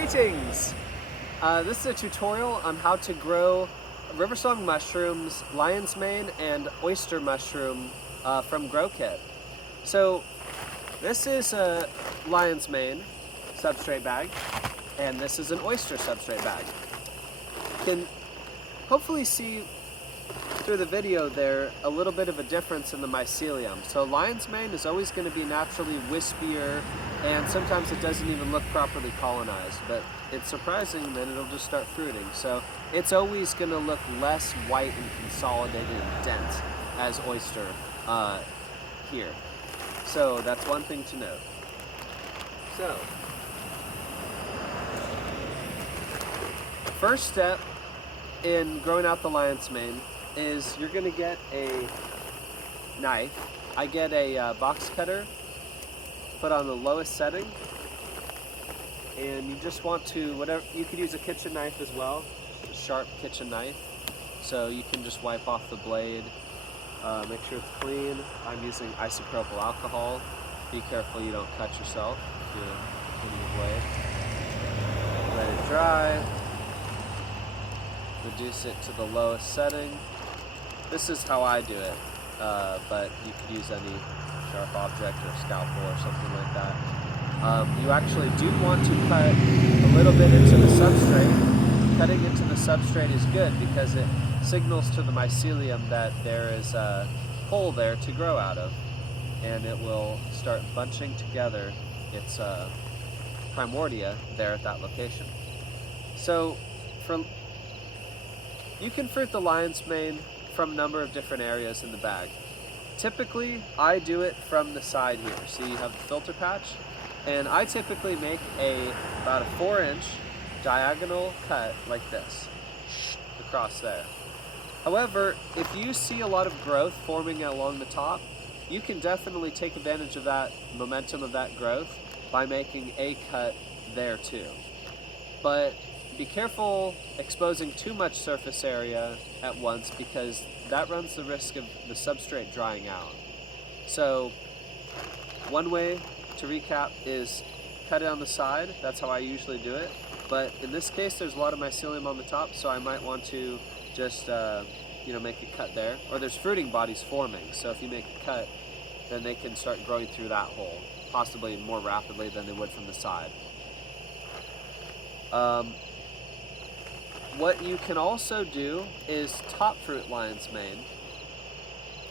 Greetings! This is a tutorial on how to grow river song mushrooms, lion's mane, and oyster mushroom from Grow Kit. So this is a lion's mane substrate bag, and this is an oyster substrate bag. You can hopefully see through the video there a little bit of a difference in the mycelium. So lion's mane is always going to be naturally wispier, and sometimes it doesn't even look properly colonized, but it's surprising that it'll just start fruiting. So it's always going to look less white and consolidated and dense as oyster here. So that's one thing to note. So first step in growing out the lion's mane is you're going to get a knife. I get a box cutter, put on the lowest setting, and you just want to, whatever, you could use a kitchen knife as well, a sharp kitchen knife, so you can just wipe off the blade, make sure it's clean. I'm using isopropyl alcohol. Be careful you don't cut yourself if you're cleaning your blade. Let it dry. Reduce it to the lowest setting. This is how I do it, but you could use any sharp object or scalpel or something like that. You actually do want to cut a little bit into the substrate. Cutting into the substrate is good because it signals to the mycelium that there is a hole there to grow out of, and it will start bunching together its primordia there at that location. So you can fruit the lion's mane from a number of different areas in the bag. Typically, I do it from the side here. So you have the filter patch, and I typically make about a 4-inch diagonal cut like this, across there. However, if you see a lot of growth forming along the top, you can definitely take advantage of that momentum of that growth by making a cut there too. But be careful exposing too much surface area at once, because that runs the risk of the substrate drying out. So one way to recap is cut it on the side. That's how I usually do it. But in this case, there's a lot of mycelium on the top, so I might want to just make a cut there. Or there's fruiting bodies forming, so if you make a cut, then they can start growing through that hole, possibly more rapidly than they would from the side. What you can also do is top fruit lion's mane.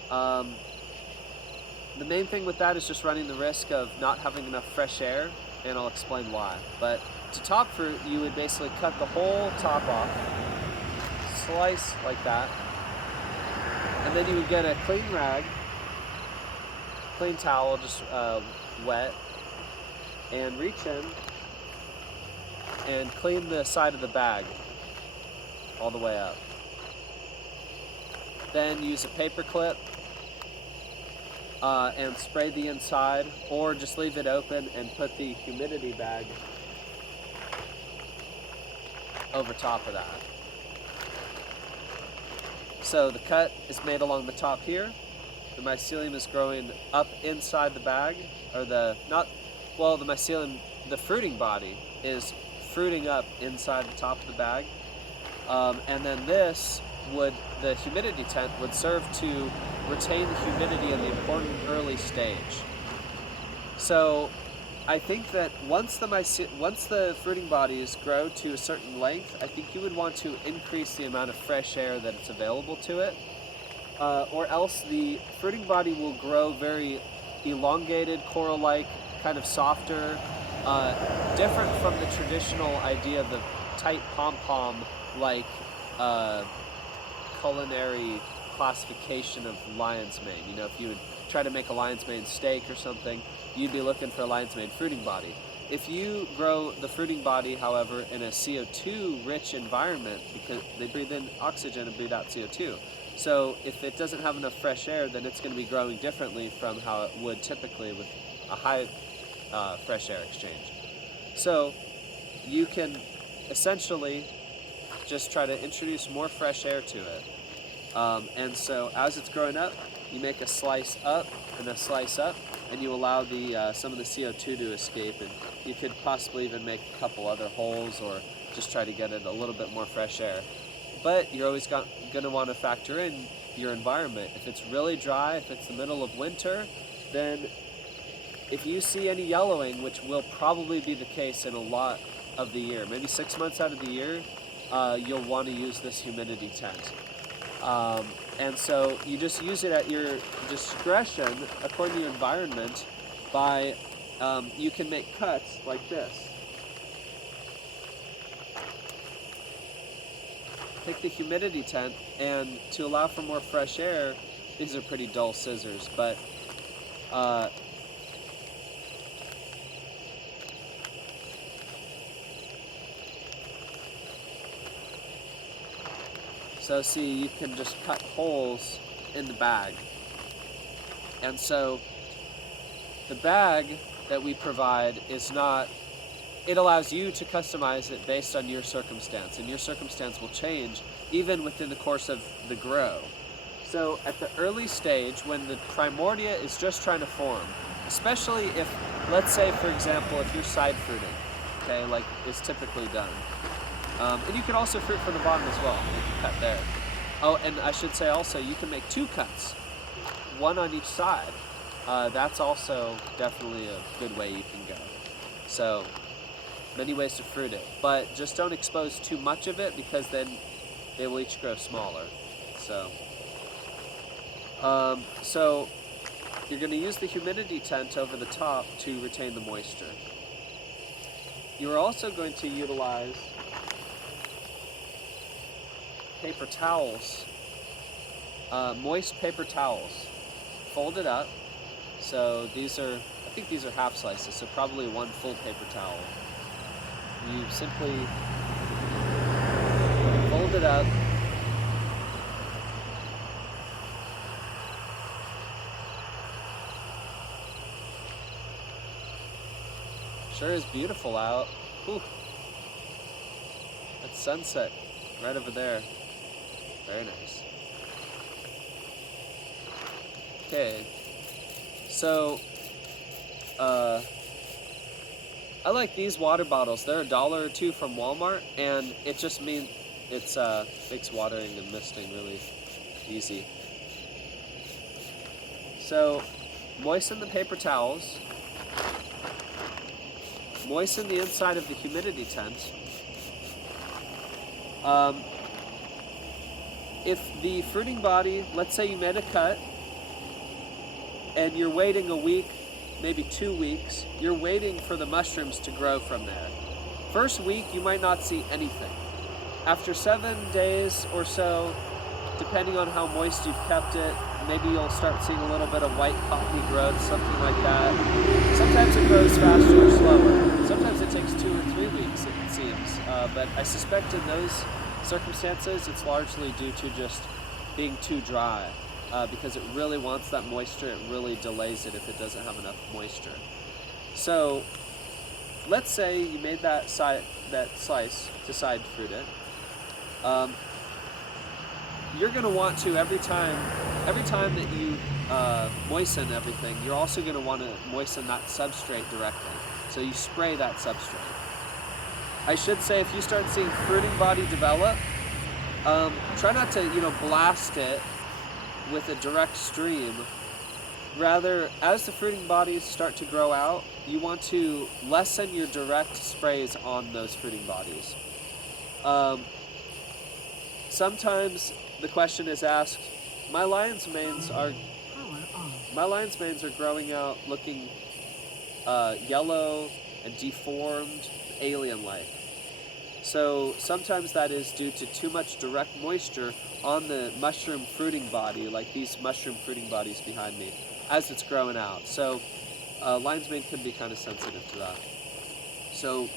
The main thing with that is just running the risk of not having enough fresh air, and I'll explain why. But to top fruit, you would basically cut the whole top off, slice like that, and then you would get a clean rag, clean towel, just wet, and reach in and clean the side of the bag all the way up. Then use a paper clip and spray the inside, or just leave it open and put the humidity bag over top of that. So the cut is made along the top here. The mycelium is growing up inside the bag, or the mycelium, the fruiting body is fruiting up inside the top of the bag. And then the humidity tent would serve to retain the humidity in the important early stage. So I think that once the fruiting bodies grow to a certain length, I think you would want to increase the amount of fresh air that it's available to it, or else the fruiting body will grow very elongated, coral-like, kind of softer, different from the traditional idea of the tight pom-pom like culinary classification of lion's mane. If you would try to make a lion's mane steak or something, you'd be looking for a lion's mane fruiting body. If you grow the fruiting body, however, in a CO2 rich environment, because they breathe in oxygen and breathe out CO2, so if it doesn't have enough fresh air, then it's going to be growing differently from how it would typically with a high fresh air exchange. So you can essentially just try to introduce more fresh air to it. And so as it's growing up, you make a slice up and a slice up, and you allow the some of the CO2 to escape, and you could possibly even make a couple other holes or just try to get it a little bit more fresh air. But you're always going to want to factor in your environment. If it's really dry, if it's the middle of winter, then if you see any yellowing, which will probably be the case in a lot of the year, maybe 6 months out of the year, you'll want to use this humidity tent. And so you just use it at your discretion according to your environment by, you can make cuts like this. Take the humidity tent, and to allow for more fresh air, these are pretty dull scissors, but so see, you can just cut holes in the bag. And so the bag that we provide is not, it allows you to customize it based on your circumstance, and your circumstance will change even within the course of the grow. So at the early stage, when the primordia is just trying to form, especially if, let's say for example, if you're side fruiting, okay, like is typically done. And you can also fruit from the bottom as well. You can cut there. Oh, and I should say also, you can make 2 cuts, 1 on each side. That's also definitely a good way you can go. So, many ways to fruit it. But just don't expose too much of it, because then they will each grow smaller. So you're going to use the humidity tent over the top to retain the moisture. You're also going to utilize paper towels, moist paper towels, folded up. So these are, I think these are half slices, so probably 1 full paper towel. You simply fold it up, sure is beautiful out. Whew. That's sunset right over there. Very nice. Okay, so I like these water bottles. They're $1 or $2 from Walmart, and it just means it's makes watering and misting really easy. So moisten the paper towels, moisten the inside of the humidity tent. If the fruiting body, let's say you made a cut and you're waiting a week, maybe 2 weeks, you're waiting for the mushrooms to grow from there. First week, you might not see anything. After 7 days or so, depending on how moist you've kept it, maybe you'll start seeing a little bit of white coffee growth, something like that. Sometimes it grows faster or slower. Sometimes it takes 2 or 3 weeks, it seems. But I suspect in those circumstances, it's largely due to just being too dry, because it really wants that moisture. It really delays it if it doesn't have enough moisture. So let's say you made that slice to side fruit it. You're going to want to, every time that you moisten everything, you're also going to want to moisten that substrate directly. So you spray that substrate. I should say, if you start seeing fruiting body develop, try not to, blast it with a direct stream. Rather, as the fruiting bodies start to grow out, you want to lessen your direct sprays on those fruiting bodies. Sometimes the question is asked, my lion's manes are growing out looking yellow and deformed, alien-like. So sometimes that is due to too much direct moisture on the mushroom fruiting body, like these mushroom fruiting bodies behind me, as it's growing out. So lion's mane can be kind of sensitive to that. So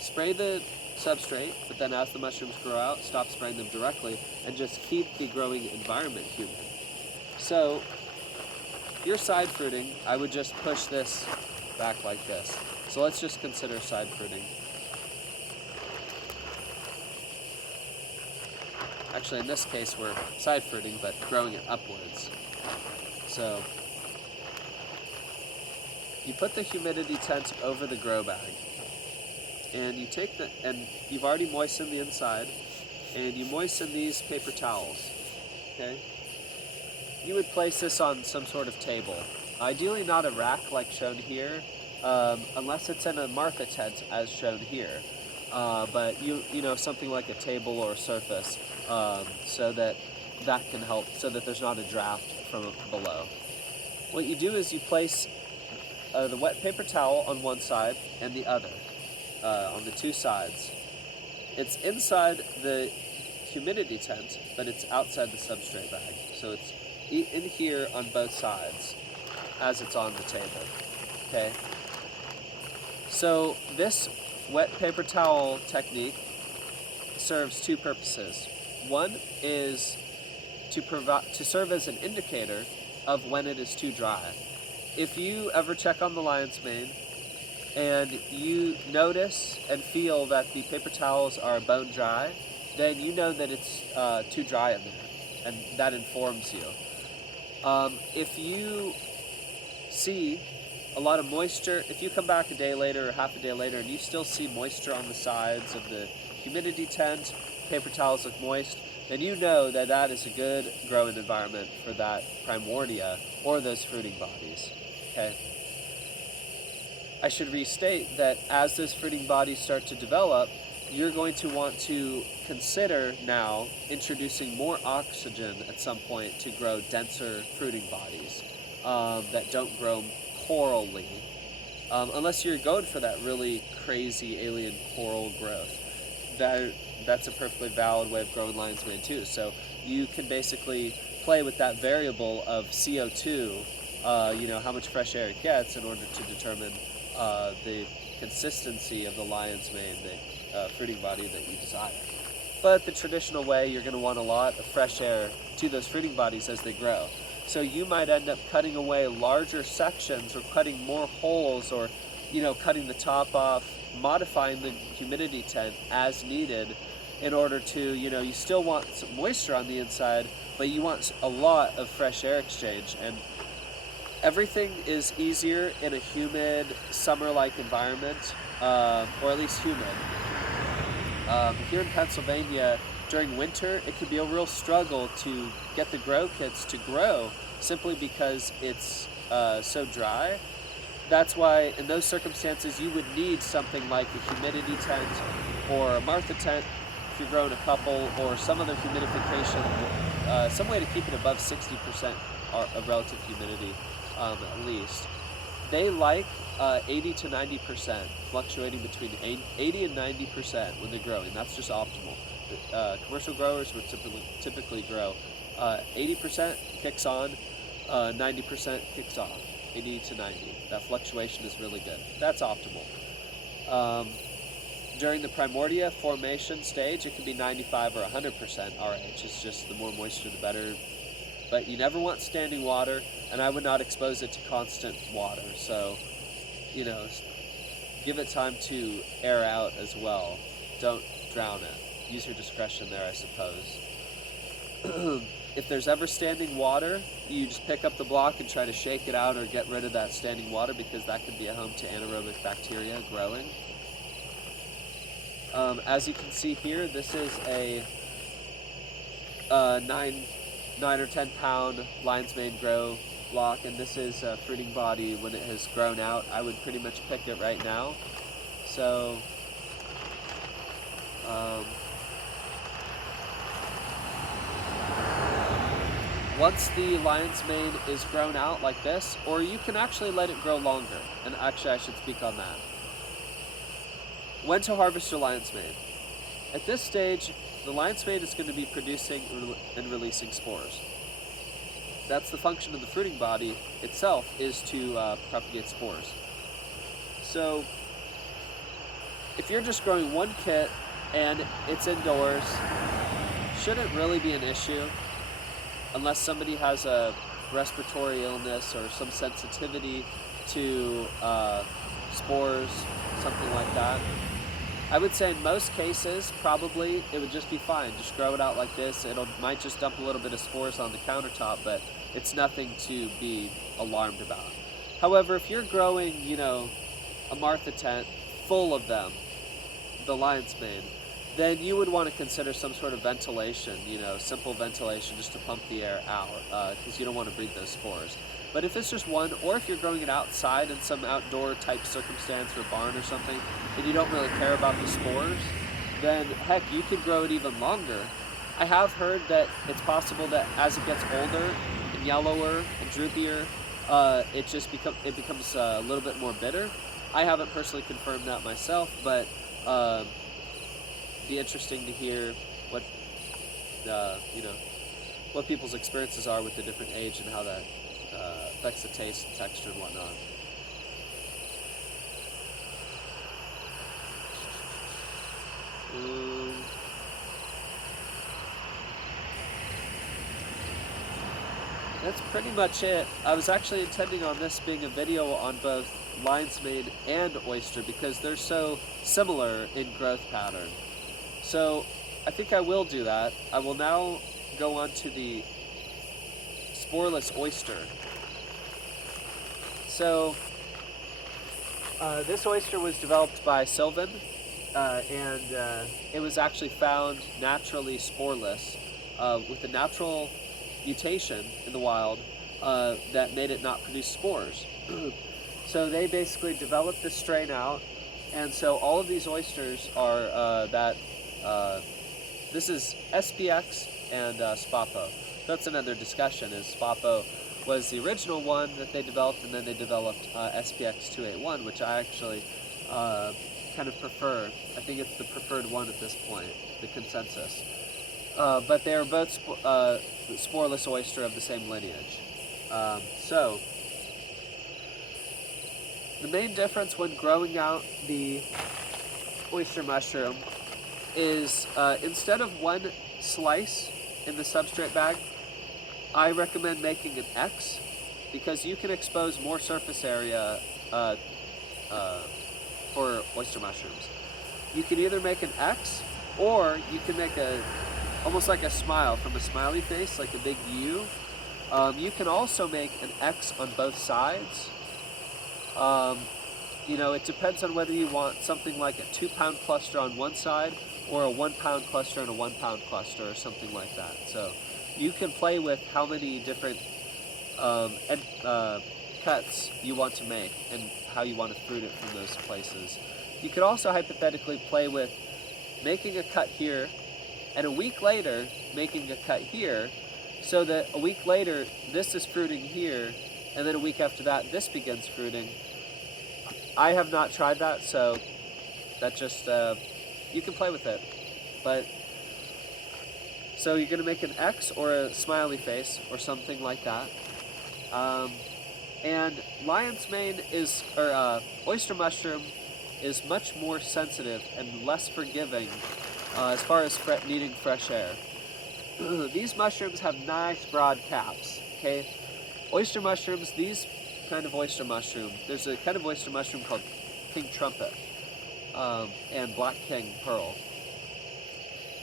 spray the substrate, but then as the mushrooms grow out, stop spraying them directly and just keep the growing environment humid. So if you're side fruiting, I would just push this back like this. So let's just consider side fruiting. Actually, in this case, we're side fruiting, but growing it upwards. So you put the humidity tent over the grow bag, and you take and you've already moistened the inside, and you moisten these paper towels, okay? You would place this on some sort of table. Ideally not a rack like shown here, unless it's in a Martha tent as shown here. But you know, something like a table or a surface, so that can help, so that there's not a draft from below. What you do is you place the wet paper towel on one side and the other, on the two sides. It's inside the humidity tent, but it's outside the substrate bag. So it's in here on both sides as it's on the table, okay? So this wet paper towel technique serves two purposes. One is to serve as an indicator of when it is too dry. If you ever check on the lion's mane and you notice and feel that the paper towels are bone dry, then you know that it's too dry in there, and that informs you. If you see a lot of moisture, if you come back a day later or half a day later and you still see moisture on the sides of the humidity tent, paper towels look moist, then you know that that is a good growing environment for that primordia or those fruiting bodies, okay? I should restate that as those fruiting bodies start to develop, you're going to want to consider now introducing more oxygen at some point to grow denser fruiting bodies that don't grow corally, unless you're going for that really crazy alien coral growth. That's a perfectly valid way of growing lion's mane too. So you can basically play with that variable of CO2, you know, how much fresh air it gets in order to determine the consistency of the lion's mane, the fruiting body that you desire. But the traditional way, you're going to want a lot of fresh air to those fruiting bodies as they grow. So you might end up cutting away larger sections or cutting more holes, or, you know, cutting the top off, modifying the humidity tent as needed in order to, you know, you still want some moisture on the inside, but you want a lot of fresh air exchange. And everything is easier in a humid, summer-like environment, or at least humid. Here in Pennsylvania, during winter, it can be a real struggle to get the grow kits to grow simply because it's so dry. That's why in those circumstances you would need something like a humidity tent or a Martha tent if you're growing a couple, or some other humidification, some way to keep it above 60% of relative humidity at least. They like 80 to 90%, fluctuating between 80 and 90% when they're growing. That's just optimal. Commercial growers would typically grow 80% kicks on, 90% kicks off. 80 to 90. That fluctuation is really good. That's optimal. During the primordia formation stage, it can be 95 or 100% RH. It's just the more moisture, the better. But you never want standing water, and I would not expose it to constant water. So, you know, give it time to air out as well. Don't drown it. Use your discretion there, I suppose. If there's ever standing water, you just pick up the block and try to shake it out or get rid of that standing water, because that could be a home to anaerobic bacteria growing. As you can see here, this is a 9 or 10 pound lion's mane grow block, and this is a fruiting body when it has grown out. I would pretty much pick it right now. So once the lion's mane is grown out like this, or you can actually let it grow longer, and actually I should speak on that. When to harvest your lion's mane? At this stage, the lion's mane is going to be producing and releasing spores. That's the function of the fruiting body itself, is to propagate spores. So if you're just growing one kit and it's indoors, shouldn't really be an issue unless somebody has a respiratory illness or some sensitivity to spores, something like that. I would say in most cases, probably it would just be fine. Just grow it out like this. Might just dump a little bit of spores on the countertop, but it's nothing to be alarmed about. However, if you're growing, a Martha tent full of them, the lion's mane, then you would want to consider some sort of ventilation, simple ventilation just to pump the air out, because you don't want to breed those spores. But if it's just one, or if you're growing it outside in some outdoor type circumstance or barn or something, and you don't really care about the spores, then heck, you could grow it even longer. I have heard that it's possible that as it gets older and yellower and droopier, it becomes a little bit more bitter. I haven't personally confirmed that myself, but be interesting to hear what what people's experiences are with the different age and how that affects the taste and texture and whatnot. That's pretty much it. I was actually intending on this being a video on both lion's mane and oyster because they're so similar in growth pattern. So I think I will do that. I will now go on to the sporeless oyster. So this oyster was developed by Sylvan, and it was actually found naturally sporeless with a natural mutation in the wild that made it not produce spores. So they basically developed this strain out, and so all of these oysters are this is SPX and Spapo. That's another discussion, is Spapo was the original one that they developed, and then they developed SPX 281, which I actually kind of prefer. I think it's the preferred one at this point, the consensus. But they are both sporeless oyster of the same lineage. So, the main difference when growing out the oyster mushroom is instead of one slice in the substrate bag, I recommend making an X, because you can expose more surface area for oyster mushrooms. You can either make an X, or you can make almost like a smile, from a smiley face, like a big U. You can also make an X on both sides. It depends on whether you want something like a 2-pound cluster on one side, or a 1-pound cluster and a 1-pound cluster, or something like that. So you can play with how many different cuts you want to make and how you want to fruit it from those places. You could also hypothetically play with making a cut here, and a week later making a cut here, so that a week later this is fruiting here, and then a week after that this begins fruiting. I have not tried that, so that just you can play with it. But so you're going to make an X or a smiley face or something like that. And lion's mane oyster mushroom is much more sensitive and less forgiving as far as needing fresh air. These mushrooms have nice broad caps, okay? Oyster mushrooms, these kind of oyster mushroom, there's a kind of oyster mushroom called king trumpet and black king pearl.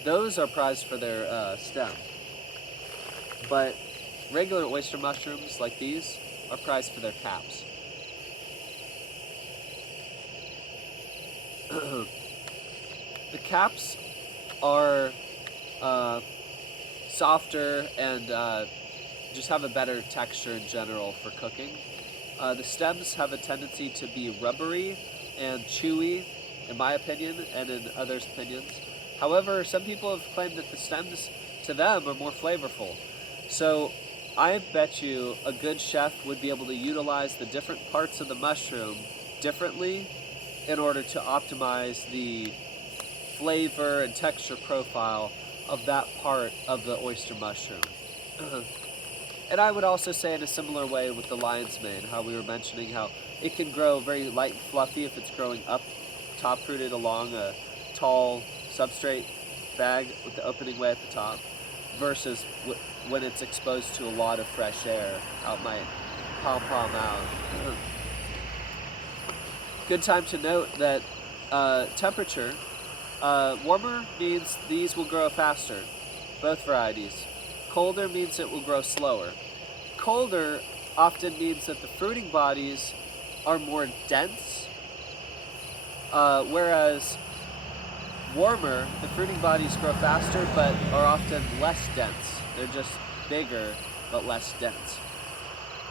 Those are prized for their stem. But regular oyster mushrooms like these are prized for their caps. The caps are softer and just have a better texture in general for cooking. The stems have a tendency to be rubbery and chewy, in my opinion, and in others' opinions. However, some people have claimed that the stems to them are more flavorful. So I bet you a good chef would be able to utilize the different parts of the mushroom differently in order to optimize the flavor and texture profile of that part of the oyster mushroom. And I would also say in a similar way with the lion's mane, how we were mentioning how it can grow very light and fluffy if it's growing up, top rooted along a tall substrate bag with the opening way at the top, versus when it's exposed to a lot of fresh air out my pom-pom out. Good time to note that temperature, warmer means these will grow faster, both varieties. Colder means it will grow slower. Colder often means that the fruiting bodies are more dense, whereas warmer, the fruiting bodies grow faster but are often less dense. They're just bigger but less dense.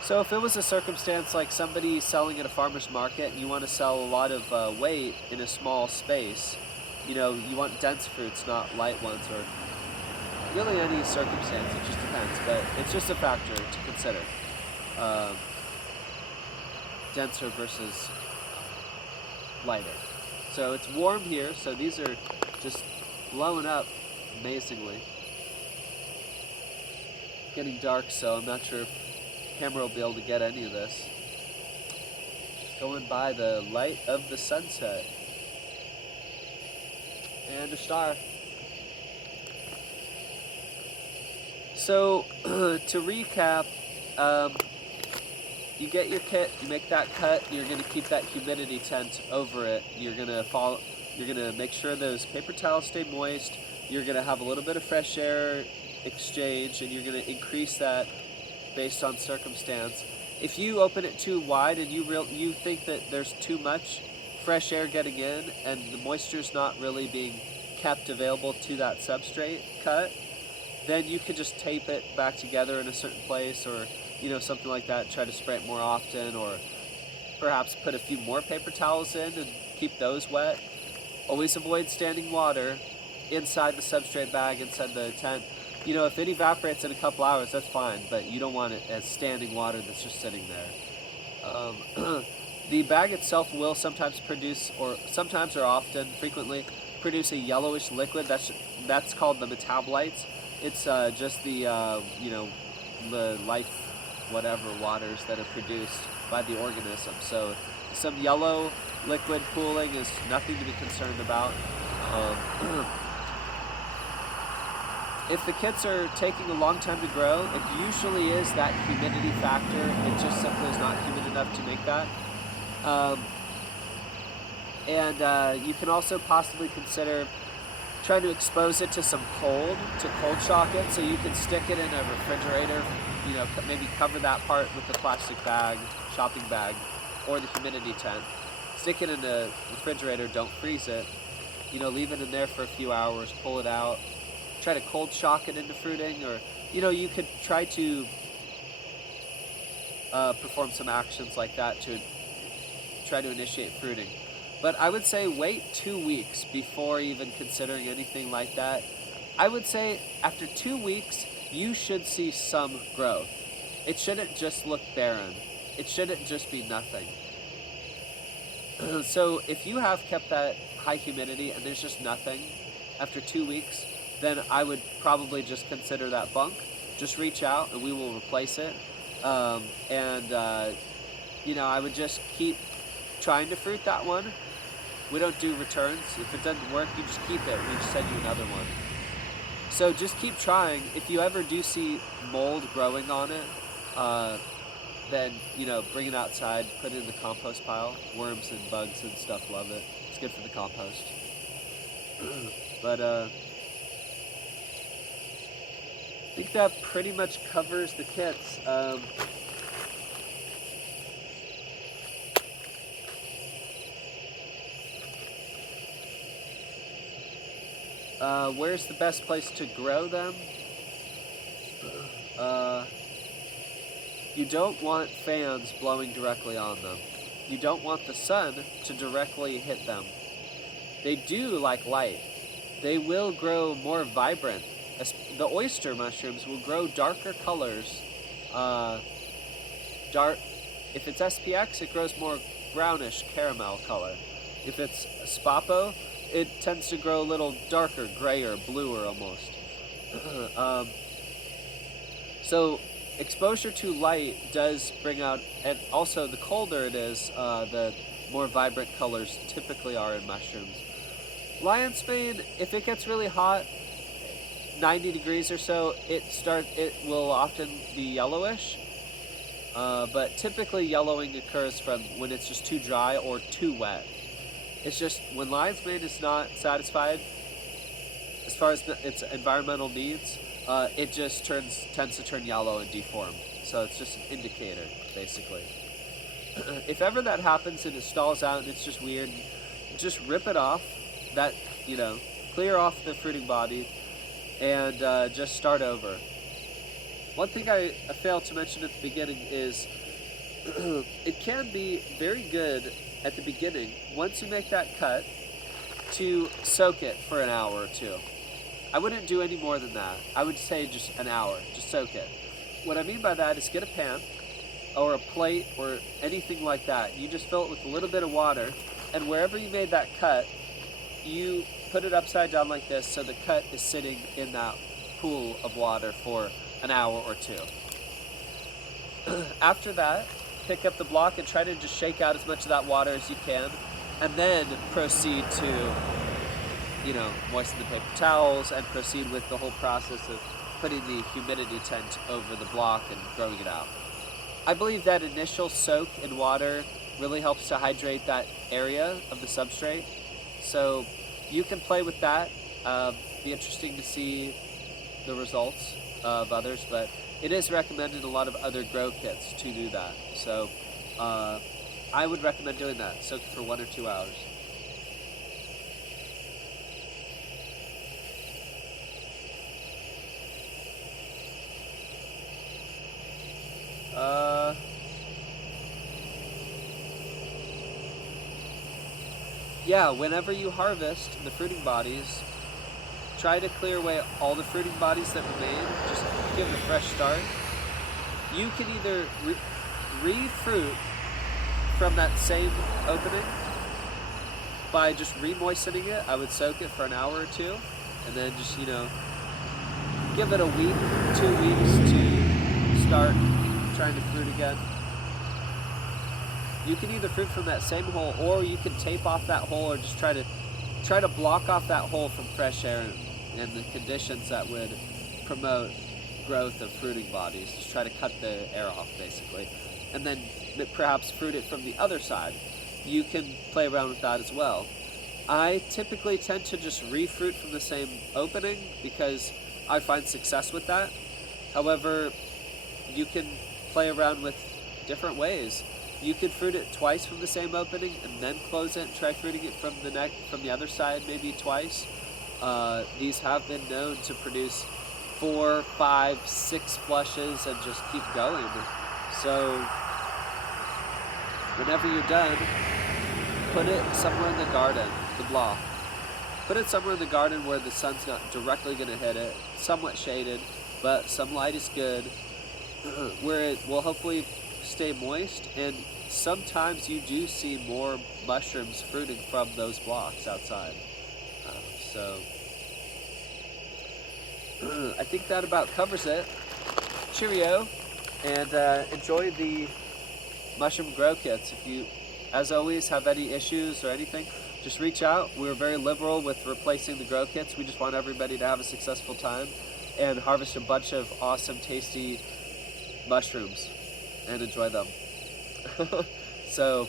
So if it was a circumstance like somebody selling at a farmer's market and you want to sell a lot of weight in a small space, you know, you want dense fruits, not light ones, or really any circumstance, it just depends, but it's just a factor to consider. Denser versus lighter. So it's warm here, so these are just blowing up amazingly. Getting dark, so I'm not sure if the camera will be able to get any of this. Going by the light of the sunset. And a star. So, to recap, you get your kit, you make that cut, you're going to keep that humidity tent over it. You're going to make sure those paper towels stay moist. You're going to have a little bit of fresh air exchange, and you're going to increase that based on circumstance. If you open it too wide and you think that there's too much fresh air getting in and the moisture's not really being kept available to that substrate cut, then you could just tape it back together in a certain place, or something like that. Try to spray it more often, or perhaps put a few more paper towels in and keep those wet. Always avoid standing water inside the substrate bag, inside the tent. If it evaporates in a couple hours, that's fine, but you don't want it as standing water that's just sitting there. The bag itself will sometimes produce, or sometimes or often, frequently, produce a yellowish liquid. That's called the metabolites. It's just the the life whatever waters that are produced by the organism. So some yellow liquid pooling is nothing to be concerned about. If the kits are taking a long time to grow, it usually is that humidity factor. It just simply is not humid enough to make that. You can also possibly consider trying to expose it to some cold, to cold shock it, so you can stick it in a refrigerator, maybe cover that part with the plastic bag, shopping bag, or the humidity tent. Stick it in a refrigerator, don't freeze it, leave it in there for a few hours, pull it out, try to cold shock it into fruiting, or, you could try to perform some actions like that to try to initiate fruiting. But I would say wait 2 weeks before even considering anything like that. I would say after 2 weeks, you should see some growth. It shouldn't just look barren. It shouldn't just be nothing. So if you have kept that high humidity and there's just nothing after 2 weeks, then I would probably just consider that bunk. Just reach out and we will replace it. I would just keep trying to fruit that one. We don't do returns. If it doesn't work, you just keep it. We just send you another one. So just keep trying. If you ever do see mold growing on it, then, bring it outside, put it in the compost pile. Worms and bugs and stuff love it. It's good for the compost. But, I think that pretty much covers the kits. Where's the best place to grow them? You don't want fans blowing directly on them. You don't want the sun to directly hit them. They do like light. They will grow more vibrant. The oyster mushrooms will grow darker colors. If it's SPX, it grows more brownish caramel color. If it's Spapo, it tends to grow a little darker, grayer, bluer almost. So exposure to light does bring out, and also the colder it is, the more vibrant colors typically are in mushrooms. Lion's mane, if it gets really hot, 90 degrees or so, it will often be yellowish. But typically yellowing occurs from when it's just too dry or too wet. It's just when lion's mane is not satisfied as far as its environmental needs, it just tends to turn yellow and deform. so it's just an indicator, basically. If ever that happens and it stalls out and it's just weird, just rip it off, that, clear off the fruiting body, and just start over. One thing I failed to mention at the beginning is it can be very good at the beginning, once you make that cut, to soak it for an hour or two. I wouldn't do any more than that. I would say just an hour, just soak it. What I mean by that is get a pan or a plate or anything like that. You just fill it with a little bit of water, and wherever you made that cut, you put it upside down like this so the cut is sitting in that pool of water for an hour or two. After that, pick up the block and try to just shake out as much of that water as you can, and then proceed to, moisten the paper towels and proceed with the whole process of putting the humidity tent over the block and growing it out. I believe that initial soak in water really helps to hydrate that area of the substrate. So you can play with that. Be interesting to see the results of others, but it is recommended in a lot of other grow kits to do that. So I would recommend doing that. Soak it for 1 or 2 hours. Yeah, whenever you harvest the fruiting bodies, try to clear away all the fruiting bodies that remain. Just give it a fresh start. You can either re-fruit from that same opening by just re-moistening it. I would soak it for an hour or two, and then just, give it a week, 2 weeks to start trying to fruit again. You can either fruit from that same hole, or you can tape off that hole, or just try to block off that hole from fresh air and the conditions that would promote growth of fruiting bodies. Just try to cut the air off, basically, and then perhaps fruit it from the other side. You can play around with that as well. I typically tend to just re-fruit from the same opening because I find success with that. However, you can play around with different ways. You could fruit it twice from the same opening and then close it and try fruiting it from the other side maybe twice. These have been known to produce 4, 5, 6 flushes and just keep going. So whenever you're done, put it somewhere in the garden, the block. Put it somewhere in the garden where the sun's not directly going to hit it, somewhat shaded, but some light is good, where it will hopefully stay moist, and sometimes you do see more mushrooms fruiting from those blocks outside. So I think that about covers it. Cheerio, and enjoy the mushroom grow kits. If you, as always, have any issues or anything, just reach out. We're very liberal with replacing the grow kits. We just want everybody to have a successful time and harvest a bunch of awesome, tasty mushrooms and enjoy them. So,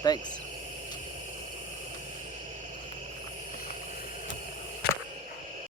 thanks.